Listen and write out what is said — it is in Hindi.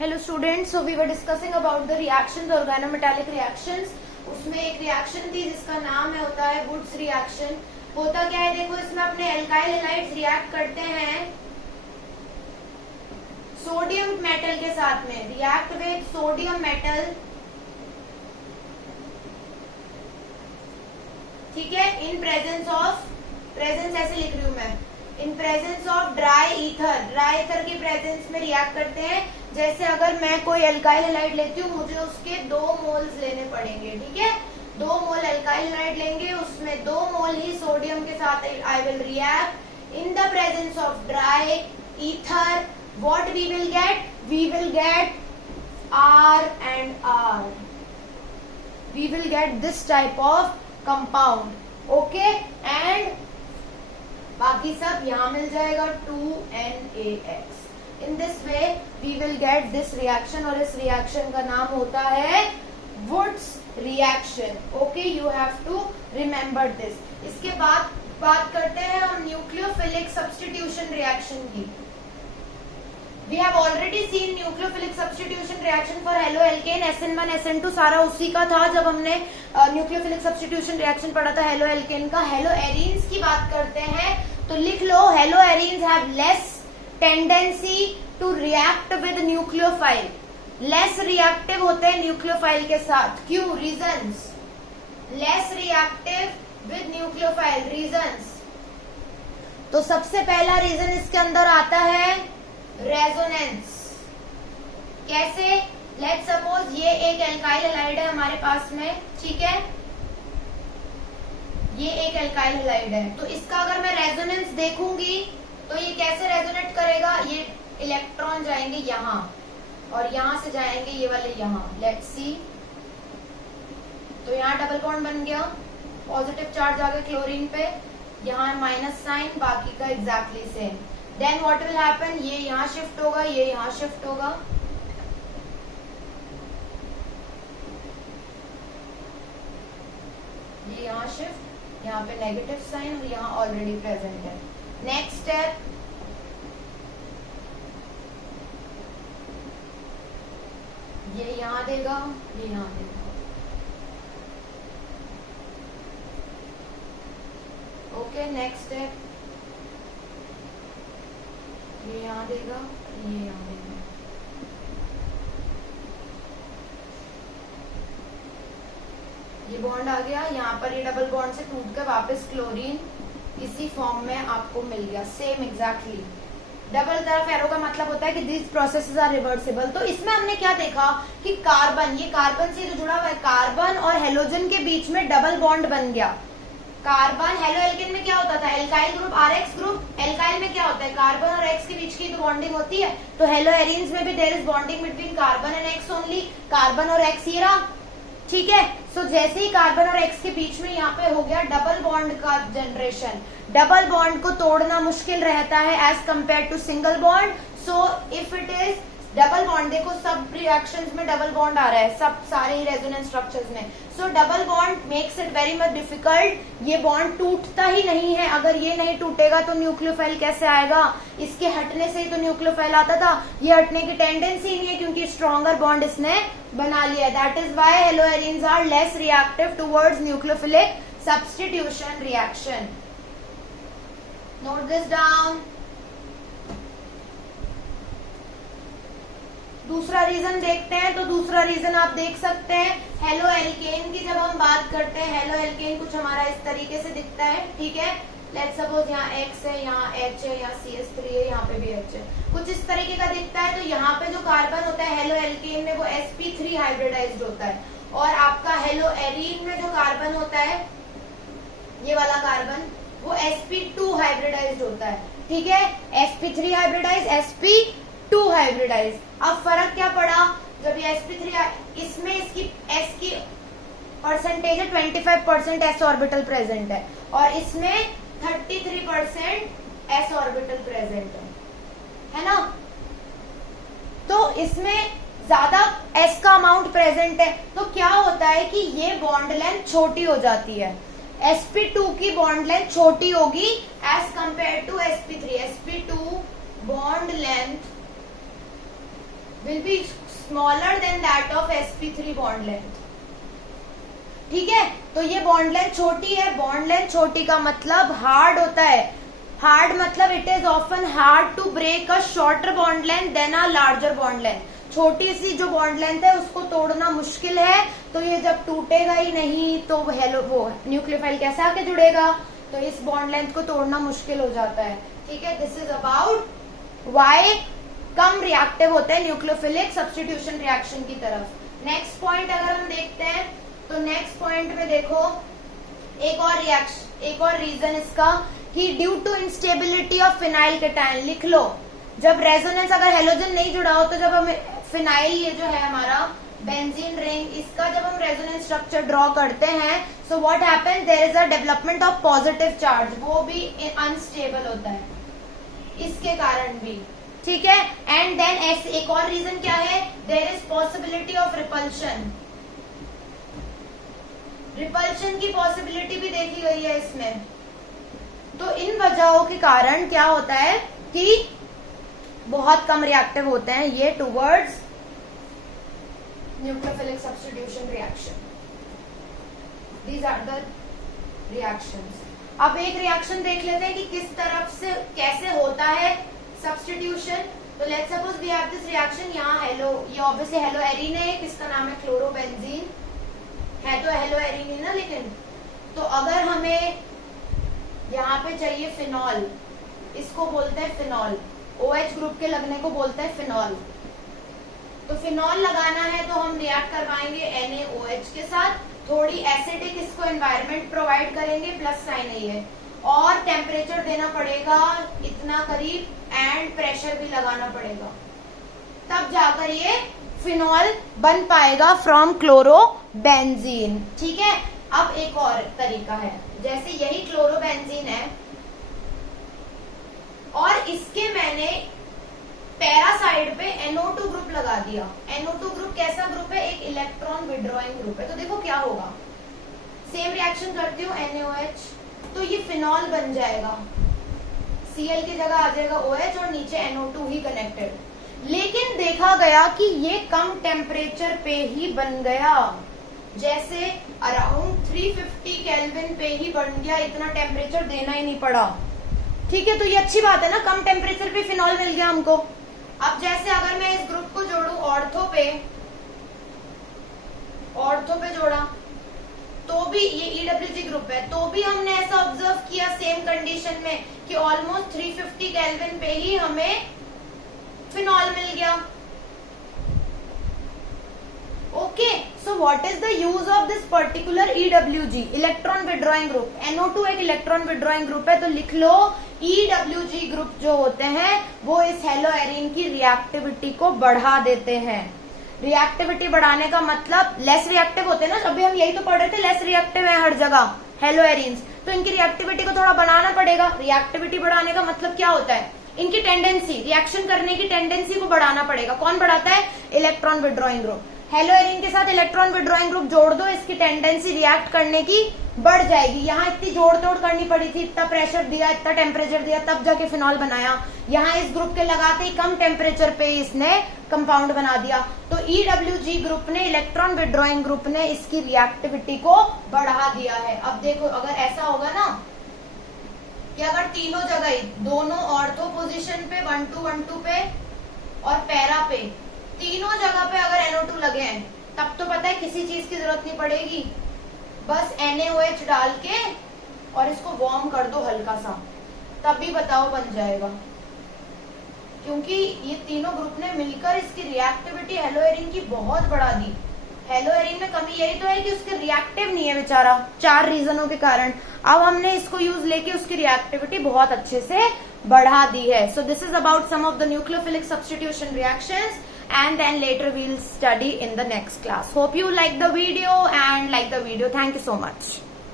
Hello students, so we were discussing about the reactions, organometallic reactions. उसमें एक रिएक्शन थी जिसका नाम होता है वुड्स रिएक्शन। होता क्या है, देखो इसमें अपने एल्काइल हैलाइड्स रिएक्ट करते हैं सोडियम मेटल के साथ में, रिएक्ट विद सोडियम मेटल, ठीक है, इन प्रेजेंस ऐसे लिख रही हूं मैं, in presence of dry ether की प्रेजेंस में रिएक्ट करते हैं। जैसे अगर मैं कोई एल्काइल हैलाइड लेती हूँ, मुझे उसके 2 मोल्स लेने पड़ेंगे, ठीक है, 2 मोल एल्काइल हैलाइड लेंगे, उसमें 2 मोल ही सोडियम के साथ I will react in the presence of dry ether. What we will get R and R, we will get this type of compound, okay, and बाकी सब यहाँ मिल जाएगा 2NaX। In this way we will get this reaction, और इस रिएक्शन का नाम होता है Wurtz reaction. Okay, you have to remember this. इसके बाद बात करते हैं हम न्यूक्लियोफिलिक सब्स्टिट्यूशन रिएक्शन की। We have already seen nucleophilic substitution reaction for haloalkane, SN1, SN2 सारा उसी का था जब हमने nucleophilic substitution reaction पढ़ा था haloalkane का। haloarenes की बात करते हैं तो लिख लो, haloarenes have less tendency to react with nucleophile, less reactive होते हैं nucleophile के साथ। क्यों? reasons, less reactive with nucleophile, reasons। तो सबसे पहला रीजन इसके अंदर आता है रेजोनेंस। कैसे? लेट्स सपोज ये एक एल्काइल हैलाइड है हमारे पास में, ठीक है, ये एक एल्काइल हैलाइड है, तो इसका अगर मैं रेजोनेंस देखूंगी तो ये कैसे रेजोनेट करेगा, ये इलेक्ट्रॉन जाएंगे यहाँ और यहाँ से जाएंगे ये वाले यहाँ, लेट्स सी, तो यहाँ डबल बॉन्ड बन गया, पॉजिटिव चार्ज आ गया क्लोरीन पे, यहाँ माइनस साइन, बाकी का exactly same. Then what will happen, ये यहाँ शिफ्ट होगा, ये यहाँ शिफ्ट होगा, ये यहाँ शिफ्ट, यहाँ पे नेगेटिव साइन और यहाँ ऑलरेडी प्रेजेंट है। नेक्स्ट स्टेप, ये यहाँ देगा, ये यहाँ देगा। ओके, नेक्स्ट स्टेप, ये यहाँ देगा, ये यहाँ देगा। ये बॉन्ड आ गया, यहाँ पर ये डबल बॉन्ड से टूट कर वापस क्लोरीन इसी फॉर्म में आपको मिल गया, सेम एग्जैक्टली। डबल तरफ एरो का मतलब होता है कि दिस प्रोसेसेस आर रिवर्सिबल। तो इसमें हमने क्या देखा कि कार्बन, ये कार्बन से जो जुड़ा हुआ है, कार्बन और हेलोजन के बीच में डबल बॉन्ड बन गया। कार्बन, हेलोएल्केन में क्या होता था, alkyl group RX group, alkyl में क्या होता है, कार्बन और X के बीच की तो बॉन्डिंग होती है, तो हेलोएरीन्स में भी there is bonding between carbon and X only, carbon और X ये रहा, ठीक है। सो जैसे ही कार्बन और X के बीच में यहाँ पे हो गया डबल बॉन्ड का जनरेशन। डबल बॉन्ड को तोड़ना मुश्किल रहता है as compare to single bond. So if it is double bond, देखो सब रिएक्शंस में डबल बॉन्ड आ रहा है, सब सारे ही रेजोनेंस स्ट्रक्चर्स में। सो double bond makes it very much difficult. ये बॉन्ड टूटता ही नहीं है, अगर ये नहीं टूटेगा तो न्यूक्लियोफाइल कैसे आएगा, इसके हटने से ही तो न्यूक्लियोफाइल आता था, ये हटने की टेंडेंसी नहीं है क्योंकि स्ट्रॉन्गर बॉन्ड इसने बना लिया। That is why haloarenes are less reactive towards nucleophilic substitution reaction. Note this down. दूसरा रीजन देखते हैं, तो दूसरा रीजन आप देख सकते हैं हेलोएल्केन की। जब हम बात करते हैं हेलोएल्केन कुछ हमारा इस तरीके से दिखता है, ठीक है, लेट्स सपोज यहाँ X है, यहाँ H है, यहाँ CH3 है, यहाँ पे भी H है, कुछ इस तरीके का दिखता है। तो यहाँ पे जो कार्बन होता है हेलोएल्केन में वो sp3 हाइब्रिडाइज्ड होता है, और आपका हेलोएरीन में जो कार्बन होता है, ये वाला कार्बन, वो sp2 हाइब्रिडाइज्ड होता है, ठीक है, sp3 हाइब्रिडाइज, sp2 हाइब्रिडाइज। अब फर्क क्या पड़ा, जब ये sp3, इसमें इसकी s की परसेंटेज है 25% s ऑर्बिटल प्रेजेंट है, और इसमें 33% s ऑर्बिटल प्रेजेंट है ना, तो इसमें ज्यादा s का अमाउंट प्रेजेंट है, तो क्या होता है कि ये बॉन्ड लेंथ छोटी हो जाती है, sp2 की बॉन्ड लेंथ छोटी होगी as compare to sp3। sp2 bond length will be smaller than that of sp3 bond length. ठीक है, तो ये बॉन्ड लेंथ छोटी है. बॉन्ड लेंथ छोटी का मतलब हार्ड होता है. हार्ड मतलब it is often hard to break a shorter bond length than a larger bond length. छोटी सी जो बॉन्ड लेंथ है उसको तोड़ना मुश्किल है, तो ये जब टूटेगा ही नहीं तो हेलो वो न्यूक्लियोफाइल कैसे आके जुड़ेगा, तो इस बॉन्ड लेंथ को तोड़ना मुश्किल हो जाता है. ठीक है, this is about why come reactive होते हैं न्यूक्लियोफिलिक सब्स्टिट्यूशन रिएक्शन की तरफ. नेक्स्ट पॉइंट अगर हम देखते हैं तो नेक्स्ट पॉइंट में देखो एक और रीजन इसका कि due to instability of phenyl cation. लिख लो, जब रेजोनेंस अगर हेलोजन नहीं जुड़ा हो तो जब हम फिनाइल ये जो है हमारा बेंजीन रिंग, इसका जब हम रेजोनेंस स्ट्रक्चर ड्रॉ करते हैं so what happens, there is a development of positive charge, वो भी अनस्टेबल होता है इसके कारण भी. ठीक है, एंड देन एक और रीजन क्या है, there is possibility of repulsion. Repulsion की पॉसिबिलिटी भी देखी गई है इसमें. तो इन वजहों के कारण क्या होता है कि बहुत कम रिएक्टिव होते हैं ये towards nucleophilic substitution reaction. These are the reactions. अब एक रिएक्शन देख लेते हैं कि किस तरफ से कैसे होता है सब्स्टिट्यूशन. तो let's suppose we have this reaction. यहाँ हेलो, ये ऑब्वियसली हेलो एरीन है, किसका नाम है क्लोरोबेंजीन है, तो हेलो एरीन है ना. लेकिन तो अगर हमें यहाँ पे चाहिए फिनॉल, इसको बोलते हैं फिनॉल, OH ग्रुप के लगने को बोलते हैं फिनॉल. तो फिनॉल लगाना है तो हम रिएक्ट करवाएंगे NaOH के साथ, थोड़ी एसिडिक इसको एनवायरनमेंट प्रोवाइड करेंगे, प्लस साइन है, और टेम्परेचर देना पड़ेगा इतना करीब, एंड प्रेशर भी लगाना पड़ेगा, तब जाकर ये फिनॉल बन पाएगा फ्रॉम क्लोरोबेंजीन. ठीक है, अब एक और तरीका है, जैसे यही क्लोरोबेंजीन है और इसके मैंने पैरा साइड पे NO2 ग्रुप लगा दिया. NO2 ग्रुप कैसा ग्रुप है, एक इलेक्ट्रॉन विड्रॉइंग ग्रुप है. तो देखो क्या होगा, सेम रिएक्शन करती हूँ NaOH, तो ये फिनॉल बन जाएगा, Cl की जगह आ जाएगा OH और नीचे NO2 ही कनेक्टेड. लेकिन देखा गया कि ये कम टेम्परेचर पे ही बन गया, जैसे अराउंड 350 केल्विन पे ही बन गया, इतना टेम्परेचर देना ही नहीं पड़ा. ठीक है, तो ये अच्छी बात है ना, कम टेम्परेचर पे फिनॉल मिल गया हमको. अब जैसे अगर मैं इस ग्रुप को जोड़ू ऑर्थो पे जोड़ा तो भी ये EWG ग्रुप है, तो भी हमने ऐसा ऑब्जर्व किया सेम कंडीशन में कि ऑलमोस्ट 350 केल्विन पे ही हमें फिनॉल मिल गया. Okay, so what is the use of this particular EWG, electron withdrawing group. NO2 एक इलेक्ट्रॉन विड्रॉइंग ग्रुप है, तो लिख लो EWG ग्रुप जो होते हैं वो इस हेलो एरीन की रिएक्टिविटी को बढ़ा देते हैं. रिएक्टिविटी बढ़ाने का मतलब लेस रिएक्टिव होते हैं ना, अभी हम यही तो पढ़ रहे थे, लेस रिएक्टिव है हर जगह हेलो एरीन्स, तो इनकी रिएक्टिविटी को थोड़ा बढ़ाना पड़ेगा. रिएक्टिविटी बढ़ाने का मतलब क्या होता है, इनकी टेंडेंसी, रिएक्शन करने की टेंडेंसी को बढ़ाना पड़ेगा. कौन बढ़ाता है, electron withdrawing group. Hello arene के साथ इलेक्ट्रॉन विड्रॉइंग ग्रुप जोड़ दो, इसकी टेंडेंसी रिएक्ट करने की बढ़ जाएगी. यहाँ इतनी जोड़ तोड़ करनी पड़ी थी, इतना प्रेशर दिया, इतना टेम्परेचर दिया, तब जाके फिनॉल बनाया. यहाँ इस ग्रुप के लगाते ही कम टेम्परेचर पे इसने कंपाउंड बना दिया. तो EWG ग्रुप ने, इलेक्ट्रॉन विड्रॉइंग ग्रुप ने इसकी रिएक्टिविटी को बढ़ा दिया है. अब देखो अगर ऐसा होगा ना कि अगर तीनों जगह, दोनों ऑर्थो पोजीशन पे 1,2 पे और पैरा पे, तीनों जगह पे अगर NO2 लगे हैं, तब तो पता है किसी चीज की जरूरत नहीं पड़ेगी, बस NaOH डाल के और इसको वार्म कर दो हल्का सा, तब भी बताओ बन जाएगा. क्योंकि ये तीनों ग्रुप ने मिलकर इसकी रिएक्टिविटी हेलो एरीन की बहुत बढ़ा दी. हेलो एरीन में कमी यही तो है कि उसके रिएक्टिव नहीं है बेचारा, 4 रीजनों के कारण. अब हमने इसको यूज लेके उसकी रिएक्टिविटी बहुत अच्छे से बढ़ा दी है. So this is about some of the nucleophilic substitution reactions, and then later we'll study in the next class. Hope you like the video and like the video. Thank you so much.